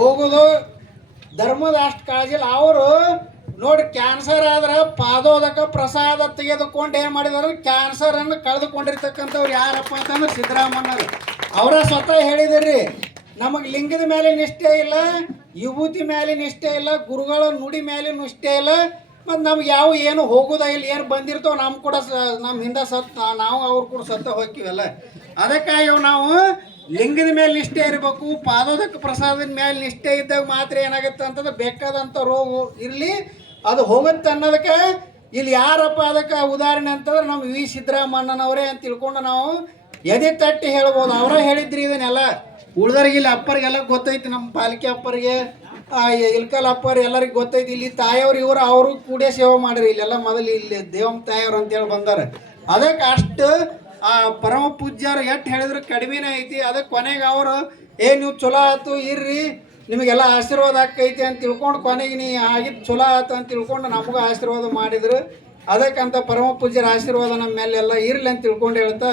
ಹೋಗೋದು, ಧರ್ಮದ ಅಷ್ಟು ಕಾಳಜಿಲ್ಲ ಅವರು ನೋಡಿ ಕ್ಯಾನ್ಸರ್ ಆದ್ರೆ ಪಾದೋದಕ ಪ್ರಸಾದ ತೆಗೆದುಕೊಂಡು ಏನು ಮಾಡಿದಾರೆ ಕ್ಯಾನ್ಸರ್ ಅನ್ನು ಕಳೆದುಕೊಂಡಿರ್ತಕ್ಕಂಥವ್ರು ಯಾರಪ್ಪ ಅಂತಂದ್ರೆ ಸಿದ್ದರಾಮಯ್ಯರು ಅವರ ಸ್ವತಃ ಹೇಳಿದ್ರಿ, ನಮಗೆ ಲಿಂಗದ ಮೇಲೆ ನಿಷ್ಠೆ ಇಲ್ಲ, ವಿಭೂತಿ ಮೇಲೆ ನಿಷ್ಠೆ ಇಲ್ಲ, ಗುರುಗಳ ನುಡಿ ಮೇಲೆ ನಿಷ್ಠೆ ಇಲ್ಲ, ಮತ್ತು ನಮ್ಗೆ ಯಾವ ಏನು ಹೋಗೋದೇ ಇಲ್ಲ, ಏನು ಬಂದಿರ್ತೋ ನಮ್ಮ ಕೂಡ ಸ ನಮ್ಮ ಹಿಂದೆ ಸತ್ತು ನಾವು ಅವ್ರು ಕೂಡ ಸತ್ತ ಹೋಗ್ತೀವಲ್ಲ. ಅದಕ್ಕಾಗಿ ನಾವು ಲಿಂಗದ ಮೇಲೆ ನಿಷ್ಠೆ ಇರಬೇಕು, ಪಾದೋದಕ ಪ್ರಸಾದದ ಮೇಲೆ ನಿಷ್ಠೆ ಇದ್ದಾಗ ಮಾತ್ರ ಏನಾಗುತ್ತೆ ಅಂತಂದ್ರೆ ಬೇಕಾದಂಥ ರೋಗ ಇರಲಿ, ಅದು ಹೋಗುತ್ತೆ ಅನ್ನೋದಕ್ಕೆ ಇಲ್ಲಿ ಯಾರಪ್ಪ ಅದಕ್ಕೆ ಉದಾಹರಣೆ ಅಂತಂದ್ರೆ ನಮ್ಮ ವಿ. ಸಿದ್ದರಾಮಣ್ಣನವರೇ ಅಂತ ತಿಳ್ಕೊಂಡು ನಾವು ಎದೆ ತಟ್ಟಿ ಹೇಳ್ಬೋದು. ಅವರೇ ಹೇಳಿದ್ರಿ ಇದನ್ನೆಲ್ಲ. ಉಳ್ದವ್ರಿಗೆ ಇಲ್ಲಿ ಅಪ್ಪರಿಗೆಲ್ಲ ಗೊತ್ತೈತಿ, ನಮ್ಮ ಪಾಲಿಕೆ ಅಪ್ಪರಿಗೆ ಇಲ್ಕಲ್ ಅಪ್ಪರು ಎಲ್ಲರಿಗೆ ಗೊತ್ತೈತಿ. ಇಲ್ಲಿ ತಾಯವ್ರು ಇವರು, ಅವರು ಕೂಡೇ ಸೇವೆ ಮಾಡಿರಿ ಇಲ್ಲೆಲ್ಲ ಮೊದಲು ಇಲ್ಲಿ ದೇವಮ್ಮ ತಾಯವ್ರು ಅಂತೇಳಿ ಬಂದಾರೆ. ಅದಕ್ಕೆ ಅಷ್ಟು ಆ ಪರಮ ಪೂಜ್ಯರು ಎಟ್ಟು ಹೇಳಿದ್ರು ಕಡಿಮೆನೇ ಐತಿ ಅದಕ್ಕೆ ಕೊನೆಗೆ ಅವರು, ಏ, ನೀವು ಚಲೋ ಆಯ್ತು, ಇರ್ರಿ, ನಿಮಗೆಲ್ಲ ಆಶೀರ್ವಾದ ಆಕೈತಿ ಅಂತ ತಿಳ್ಕೊಂಡು ಕೊನೆಗೆ ನೀ ಆಗಿದ್ದು ಚಲೋ ಆಯ್ತು ಅಂತ ತಿಳ್ಕೊಂಡು ನಮಗೂ ಆಶೀರ್ವಾದ ಮಾಡಿದ್ರು. ಅದಕ್ಕಂತ ಪರಮ ಪೂಜ್ಯರ ಆಶೀರ್ವಾದ ನಮ್ಮ ಮೇಲೆಲ್ಲ ಇರಲಿ ಅಂತ ತಿಳ್ಕೊಂಡು ಹೇಳ್ತಾ